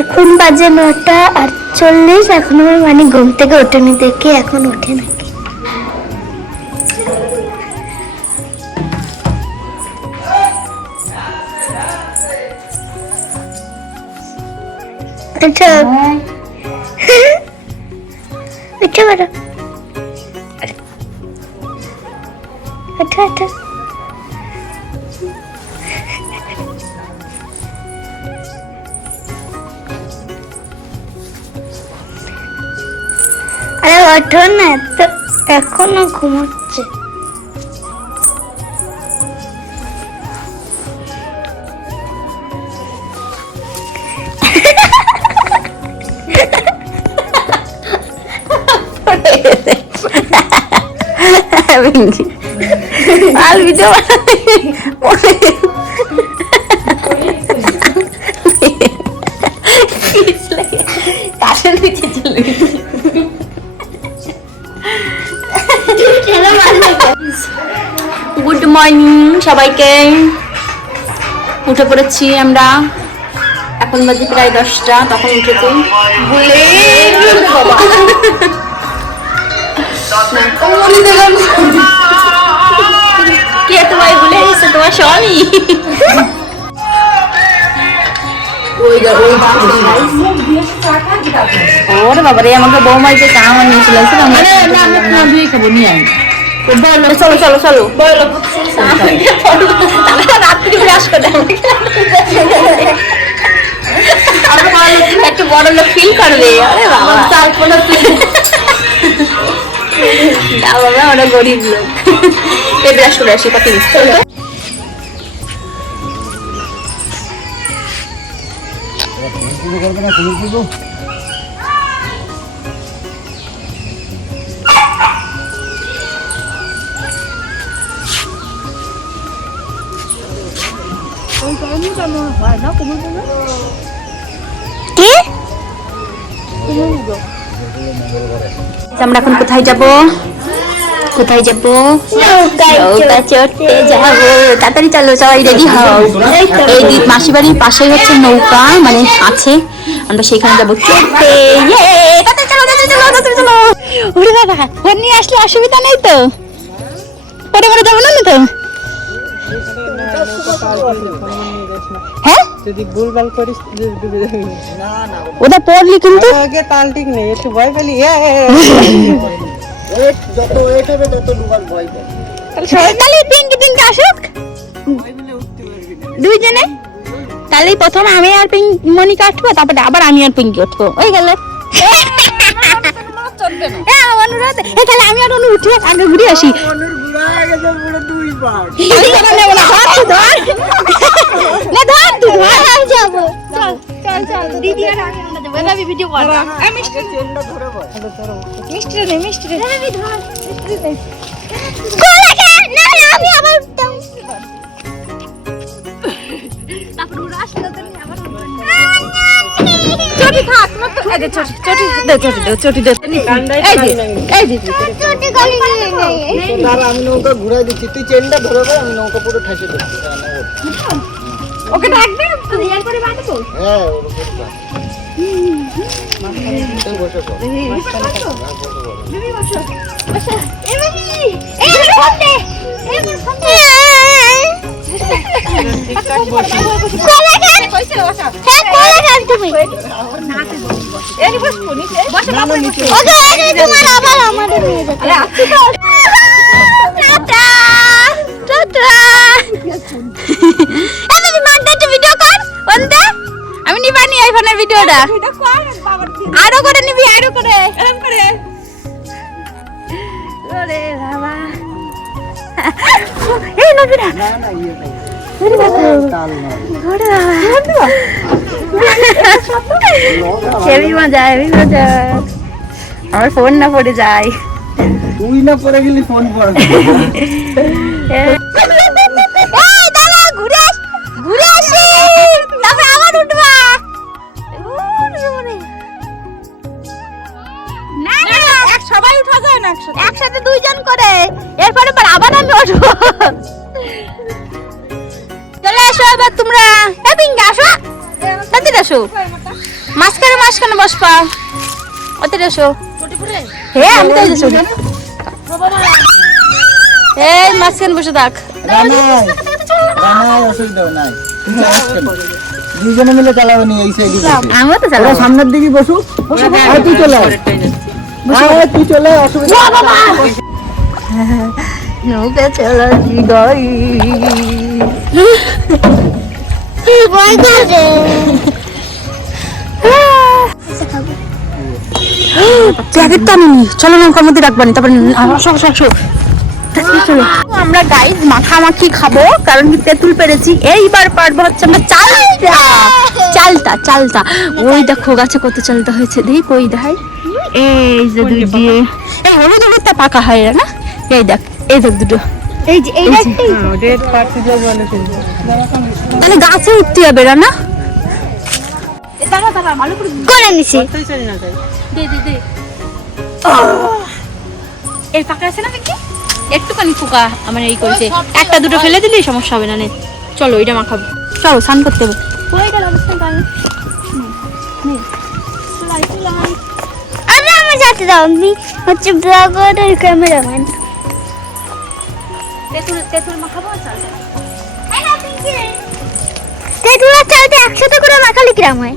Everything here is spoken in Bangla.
এখন বাজে নটা আটচল্লিশ, এখন আমার মানে ঘুম থেকে ওঠেনি দেখে এখন ওঠে নাকি। আচ্ছা। আচ্ছা আচ্ছা আচ্ছা। আরে ওঠো না তো এখনও ঘুমোচ্ছে আর ভিডিও মর্নিং সবাইকে। উঠে পড়েছি আমরা। এখন বাজে প্রায় দশটা তখন উঠেছি। কে তোমায় ভুলে গেছে? তোমার স্বামী। ওরে বাবারে আমাকে বৌমাই যে চা আমার নিয়ে চলে চলো চলো চলো। রাত্রি ব্রাশ করে একটু বড় লোক ফিল করবে। আরে বাবা। না বাবা ওরা গরিব লোক। এ ব্রাশ করে আসি পাখি কি? আমরা এখন কোথায় যাব? কোথায় যাব? নৌকা চড়তে যাব। তাড়াতাড়ি চলো সবাই রেডি হও। এই দি মাসি বাড়ির পাশেই হচ্ছে নৌকা মানে আছে। আমরা সেখানে যাব চড়তে। ইয়ে! ওরে বাবা ফোন নিয়ে আসলে অসুবিধা নেই তো? পরে পরে যাব না তো? হ্যাঁ যদি ভুলভাল করিস ডুবে যাবি ওটা পড়লি কিন্তু আগে তাল ঠিক নেই একটু ভয় পেলি যত ওয়েট হবে তত ডুবার ভয় পেলি তাহলে পিঙ্কি পিঙ্কি আসুক দুইজনে তাহলে প্রথম আমি আর পিঙ্ক মনি কাটবো তারপরে আবার আমি আর পিঙ্কি উঠবো ওই গেল হ্যাঁ, অনুরোধ এ, তাহলে আমি আর অনু উঠে আগে ঘুরে আসি হয়ে গেছে পুরো দুই বার আমি কেন নেব না? ধর তুই ধর। নে ধর তুই ধর। যাব চল চল দিদি আর আমি আমরা যাব এভাবে ভিডিও কর চেনটা ধরে বল মিষ্টি রে মিষ্টি রে কোলে কে? না না আমি আবার উঠতাম। চটি থাক দে চটি চটি দে চটি দে চটি দে। এই দে এই দে চটি গলি নিয়ে নেই। দাঁড়া আমি নৌকা ঘুরাই দিচ্ছি। তুই চেনটা ধরে বল আমি নৌকা পুরো ঠাসে দিচ্ছি ওকে ডাকবে তুই ইয়ার বাঁধবো? হ্যাঁ ওর উপরে যা। বসে এমনি, এই ফোন দে, এই ফোন দে। কোলে কে? কোলে কে তুমি? তোমার আবার আমাদের নিয়ে। আমি নিবানি আইফোনের ভিডিওটা আরও করে নিবি, আরও করে এই নবীরা হেভি মজা হেভি মজা আমার ফোন না পড়ে যায়। তুই না পড়ে গেলি ফোন পড়বে আসো এবার তোমরা। আসো। আসো। মাঝখানে মাঝখানে বসপা হ্যাঁ আমি এসো এই মাঝখানে বসে থাক? দুইজনে মিলে চালাবে নি এই সাইডে আমিও তো চালাবো। সামনের দিকে বসু আর তুই চলে তুই চলে অসুবিধা নৌকা চালাচ্ছি গাই ভয় করে জ্যাকেট তো আনিনি চলো নৌকার মধ্যে রাখবানি তারপরে আসো আসো আসো আমরা গাইড মাখামাখি খাব, কারণ কি তেঁতুল পেরেছি। এইবার পারব হচ্ছে আমরা চালটা। চালটা চালটা। ওই দেখো, গাছে কত চালটা হয়েছে। দেখ, ওই দেখাই এই যে দুই দিয়ে। এই হলুদ হলুদটা পাকা হয় না? এই দেখ এই দেখ দুটো। এই যে এইটা একটাই। তাহলে গাছে উঠতে হবে এরা না করে নিছি দে দে দে। এই ফাঁকা আছে না দেখি? একটুখানি ফুকা আমার এই করেছে। একটা দুটো ফেলে দিলেই সমস্যা হবে না নে। চলো এটা মাখাবো। চলো স্নান করতে হবে। হয়ে গেল আরে আমার সাথে দাও আমি হচ্ছে ব্লগার ক্যামেরাম্যান তেঁতুল তেঁতুল মাখাবো? তেঁতুল চালটা একসাথে করে মাখালে কিরাম হয়?